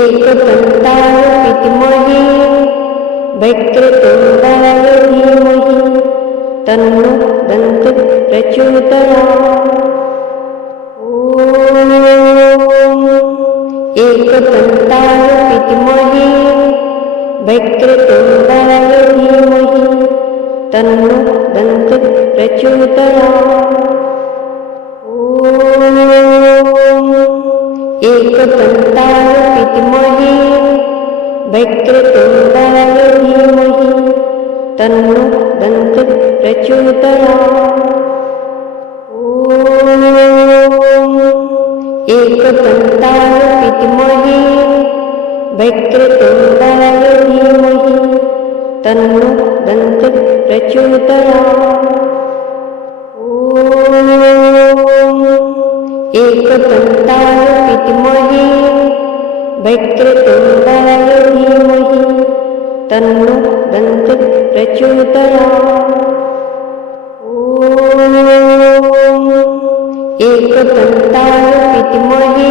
एकदन्ताय विद्महे वक्रतुण्डाय धीमहि तन्नो दन्तिः प्रचोदयात्। एकदन्ताय विद्महे वक्रतुण्डाय धीमहि तन्नो दन्तिः प्रचोदयात्। एकदन्ताय विद्महे वक्रतुण्डाय धीमहि तन्नो दन्तिः प्रचोदयात्। एकदन्ताय विद्महे वक्रतुण्डाय धीमहि तन्नो दन्तिः प्रचोदयात्। एकदन्ताय विद्महे वक्रतुण्डाय धीमहि तन्नो दन्तिः प्रचोदयात्। एकदन्ताय विद्महे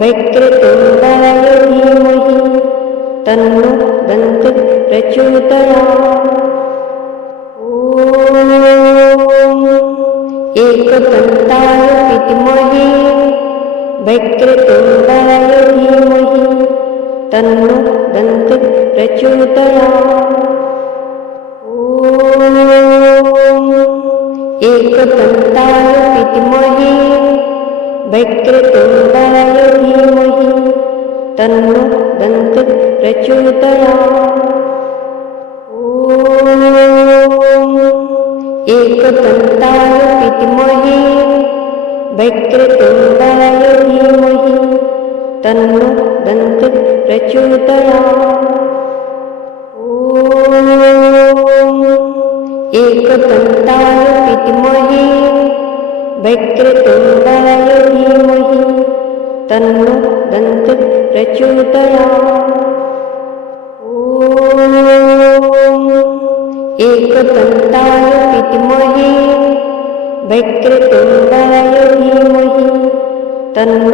वक्रतुण्डाय धीमहि तन्नो दन्तिः प्रचोदयात्। एकदन्ताय विद्महे वक्रतुण्डाय धीमहि तन्नो दन्तिः प्रचोदयात्। एकदन्ताय विद्महे वक्रतुण्डाय धीमहि तन्नो दन्तिः प्रचोदयात्। एकदन्ताय विद्महे वक्रतुण्डाय धीमहि तन्नो दन्तिः प्रचोदयात्। एकदन्ताय विद्महे वक्रतुण्डाय धीमहि तन्नो दन्तिः प्रचोदयात्। एकदन्ताय विद्महे वक्रतुण्डाय धीमहि तन्नो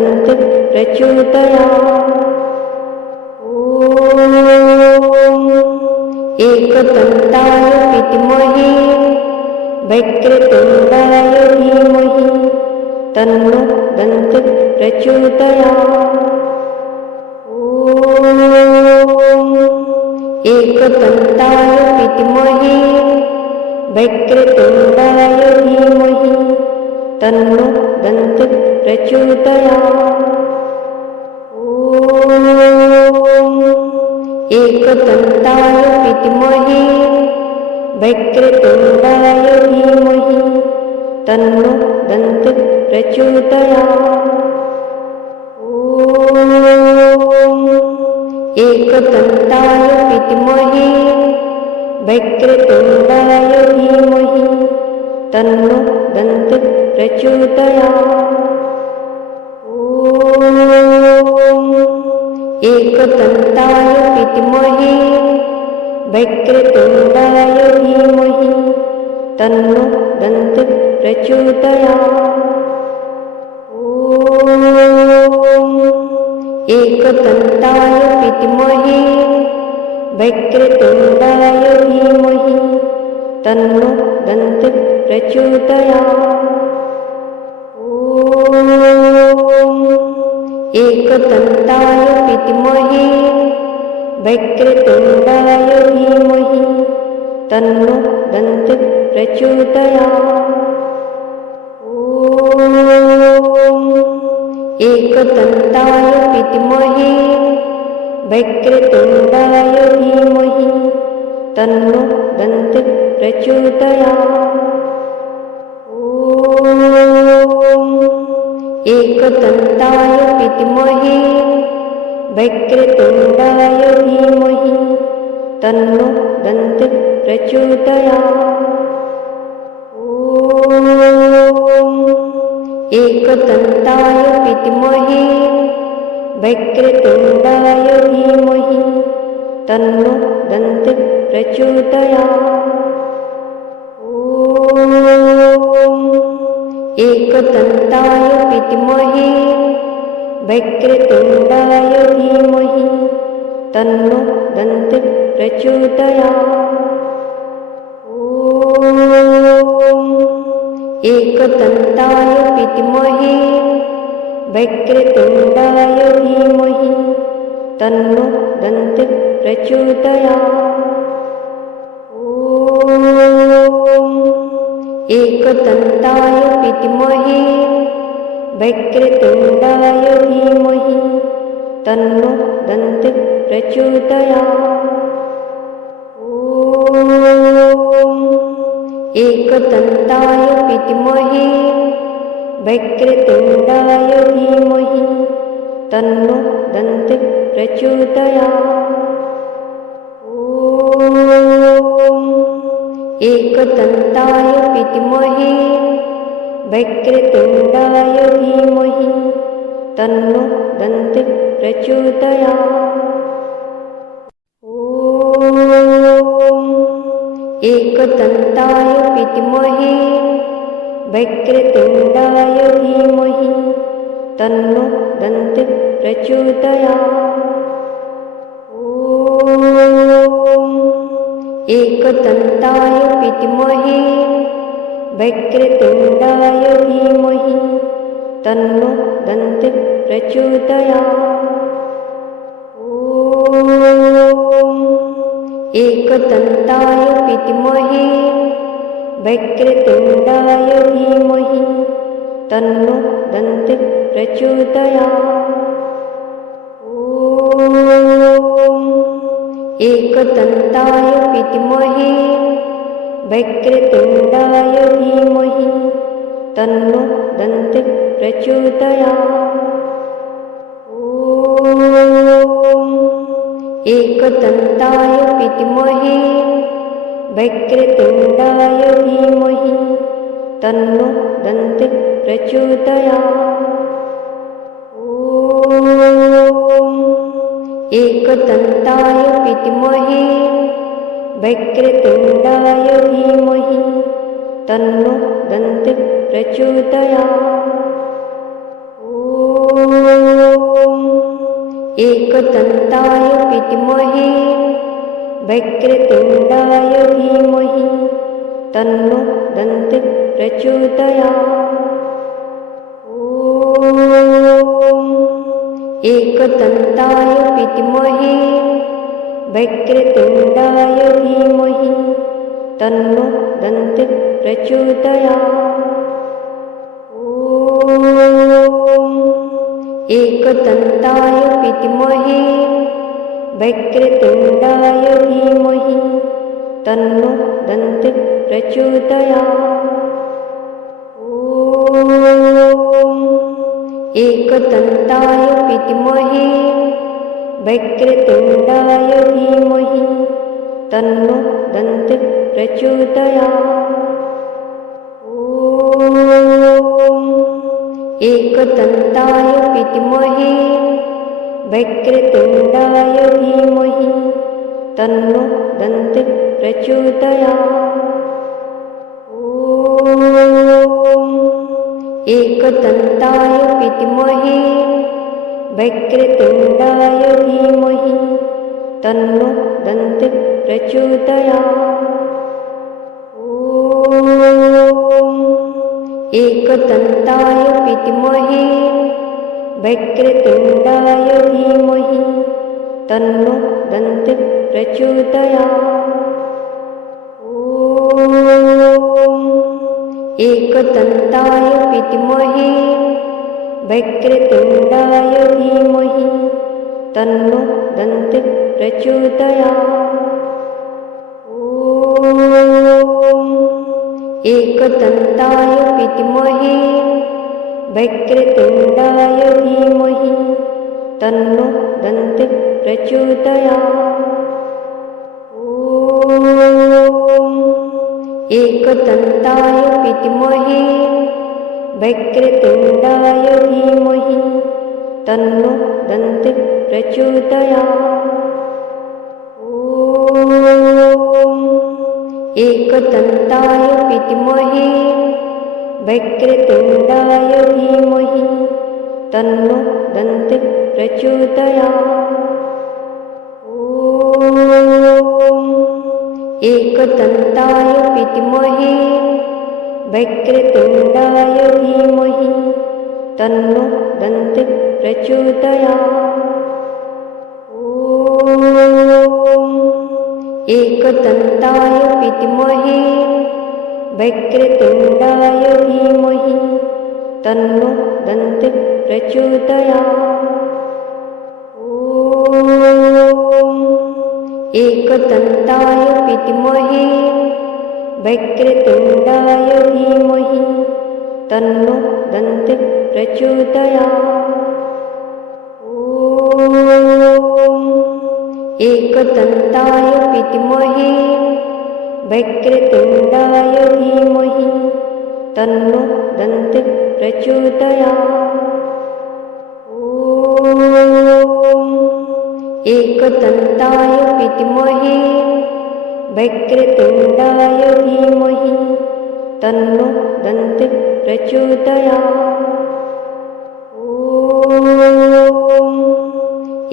दन्तिः प्रचोदयात्। एकदन्ताय विद्महे वक्रतुण्डाय धीमहि तन्नो दन्तिः प्रचोदयात्। एकदन्ताय विद्महे वक्रतुण्डाय धीमहि तन्नो दन्तिः प्रचोदयात्। एकदन्ताय विद्महे वक्रतुण्डाय धीमहि तन्नो दन्तिः प्रचोदयात्। एकदन्ताय विद्महे वक्रतुण्डाय धीमहि तन्नो दन्तिः प्रचोदयात्। एकदन्ताय विद्महे वक्रतुण्डाय धीमहि तन्नो दन्तिः प्रचोदयात्। एकदन्ताय विद्महे वक्रतुण्डाय धीमहि तन्नो दन्तिः प्रचोदयात्। एकदन्ताय विद्महे वक्रतुण्डाय धीमहि तन्नो दन्तिः प्रचोदयात्। एकदन्ताय विद्महे वक्रतुण्डाय धीमहि तन्नो दन्तिः प्रचोदयात्। एकदन्ताय विद्महे वक्रतुण्डाय धीमहि तन्नो दन्तिः प्रचोदयात्। एकदन्ताय विद्महे वक्रतुण्डाय धीमहि तन्नो दन्तिः प्रचोदयात्। एकदन्ताय विद्महे वक्रतुण्डाय धीमहि तन्नो दन्तिः प्रचोदयात्। ॐ एकदन्ताय विद्महे वक्रतुण्डाय धीमहि तन्नो दन्तिः प्रचोदयात्। ॐ एकदन्ताय विद्महे वक्रतुण्डाय धीमहि तन्नो दन्तिः प्रचोदयात्। ॐ एकदन्ताय विद्महे वक्रतुण्डाय धीमहि तन्नो दन्तिः प्रचोदयात्। ॐ एकदन्ताय विद्महे वक्रतुण्डाय धीमहि तन्नो दन्तिः प्रचोदयात्। ॐ एकदन्ताय विद्महे वक्रतुण्डाय धीमहि तन्नो दन्तिः प्रचोदयात्। ॐ एकदन्ताय विद्महे वक्रतुण्डाय धीमहि तन्नो दन्तिः प्रचोदयात्। ॐ एकदन्ताय विद्महे वक्रतुण्डाय धीमहि तन्नो दन्तिः प्रचोदयात्। ॐ एकदन्ताय विद्महे वक्रतुण्डाय धीमहि तन्नो दन्तिः प्रचोदयात्। ॐ एकदन्ताय विद्महे वक्रतुण्डाय धीमहि तन्नो दन्तिः प्रचोदयात्। ॐ एकदन्ताय विद्महे वक्रतुण्डाय धीमहि तन्नो दन्तिः प्रचोदयात्। ॐ एकदन्ताय विद्महे वक्रतुण्डाय धीमहि तन्नो दन्तिः प्रचोदयात्। ॐ एकदन्ताय विद्महे वक्रतुण्डाय धीमहि तन्नो दन्तिः प्रचोदयात्। ॐ एकदन्ताय विद्महे वक्रतुण्डाय धीमहि तन्नो दन्तिः प्रचोदयात्। ॐ एकदन्ताय विद्महे वक्रतुण्डाय धीमहि तन्नो दन्तिः प्रचोदयात्। ॐ एकदन्ताय विद्महे वक्रतुण्डाय धीमहि तन्नो दन्तिः प्रचोदयात्। ॐ एकदन्ताय विद्महे वक्रतुण्डाय धीमहि तन्नो दन्तिः प्रचोदयात्। ॐ एकदन्ताय विद्महे वक्रतुण्डाय धीमहि तन्नो दन्तिः प्रचोदयात्। ॐ एकदन्ताय विद्महे वक्रतुण्डाय धीमहि तन्नो दन्तिः प्रचोदयात्। ॐ एकदन्ताय विद्महे वक्रतुण्डाय धीमहि तन्नो दन्तिः प्रचोदयात्। ॐ एकदन्ताय विद्महे वक्रतुण्डाय धीमहि तन्नो दन्तिः प्रचोदयात्। ॐ एकदन्ताय विद्महे वक्रतुण्डाय धीमहि तन्नो दन्ति प्रचोदयात्। ॐ एकदन्ताय विद्महे वक्रतुण्डाय धीमहि तन्नो दन्ति प्रचोदयात्। ॐ एकदन्ताय विद्महे वक्रतुण्डाय धीमहि तन्नो दन्ति प्रचोदयात्। ॐ एकदन्ताय विद्महे वक्रतुण्डाय धीमहि तन्नो दन्ति प्रचोदयात्। ॐ एकदन्ताय विद्महे वक्रतुण्डाय धीमहि तन्नो दन्ति प्रचोदयात्। ॐ एकदन्ताय विद्महे वक्रतुण्डाय धीमहि तन्नो दन्ति प्रचोदयात्। ॐ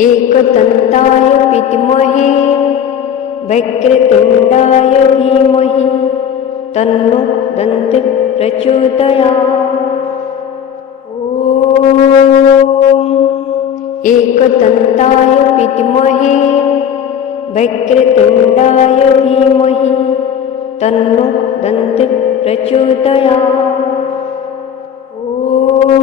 एकदन्ताय विद्महे वक्रतुण्डाय धीमहि तन्नो दन्ति प्रचोदयात्। ॐ एकदन्ताय विद्महे वक्रतुण्डाय धीमहि तन्नो दन्ति प्रचोदयात्। ॐ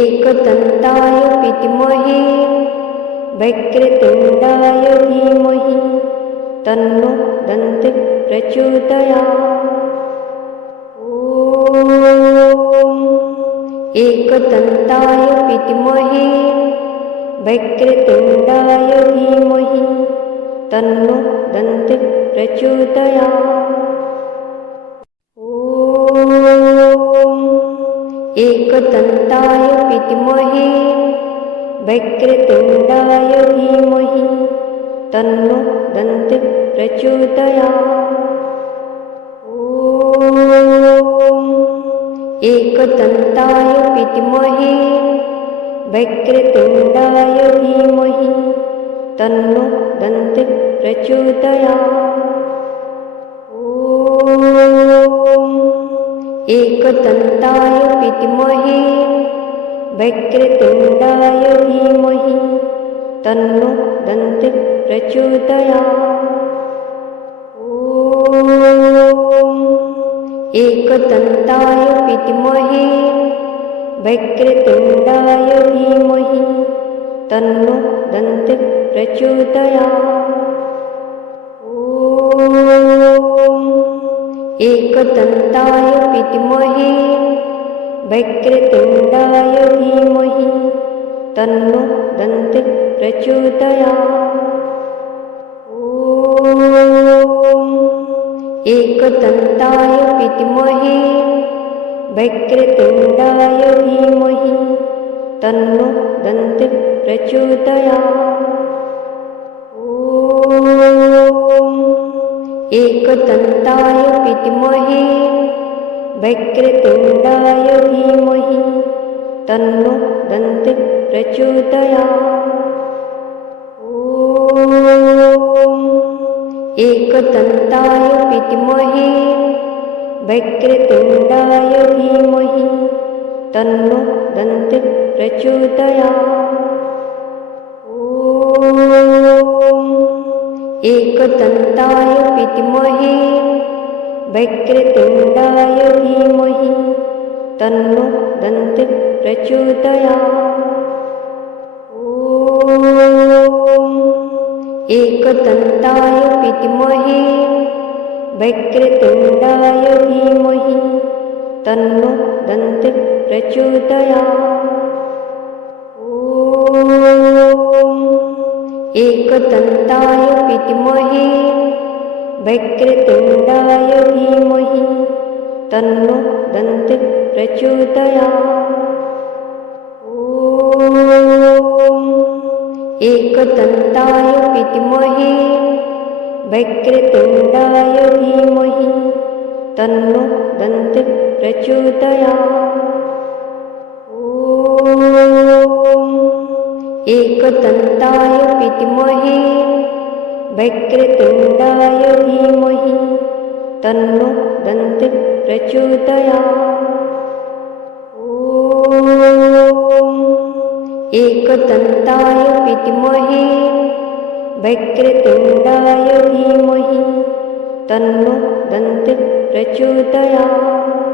एकदन्ताय विद्महे वक्रतुण्डाय धीमहि तन्नो दन्ति प्रचोदयात्। ॐ एकदन्ताय विद्महे वक्रतुण्डाय धीमहि तन्नो दन्ति प्रचोदयात्। ॐ एकदन्ताय विद्महे वक्रतुण्डाय धीमहि तन्नो दन्ति प्रचोदयात्। ॐ एकदन्ताय विद्महे वक्रतुण्डाय धीमहि तन्नो दन्ति प्रचोदयात्। ॐ एकदन्ताय विद्महे वक्रतुण्डाय धीमहि तन्नो दन्ति प्रचोदयात्। ॐ एकदन्ताय विद्महे वक्रतुण्डाय धीमहि तन्नो दन्ति प्रचोदयात्। ॐ एकदन्ताय विद्महे वक्रतुण्डाय धीमहि तन्नो दन्ति प्रचोदयात्। ॐ एकदन्ताय विद्महे वक्रतुण्डाय धीमहि तन्नो दन्ति प्रचोदयात्। ॐ एकदन्ताय विद्महे वक्रतुण्डाय धीमहि तन्नो दन्ति प्रचोदयात्। ॐ एकदन्ताय विद्महे वक्रतुण्डाय धीमहि तन्नो दन्ति प्रचोदयात्। ॐ एकदन्ताय विद्महे वक्रतुण्डाय धीमहि तन्नो दन्ति प्रचोदयात्। ॐ एकदन्ताय विद्महे वक्रतुण्डाय धीमहि तन्नो दन्ति प्रचोदयात्। ॐ एकदन्ताय विद्महे वक्रतुण्डाय धीमहि तन्नो दन्ति प्रचोदयात्। ॐ एकदन्ताय विद्महे वक्रतुण्डाय धीमहि तन्नो दन्ति प्रचोदयात्। ॐ एकदन्ताय विद्महे वक्रतुण्डाय धीमहि तन्नो दन्तिः प्रचोदयात्। एकदन्ताय विद्महे वक्रतुण्डाय धीमहि तन्नो दन्तिः प्रचोदयात्।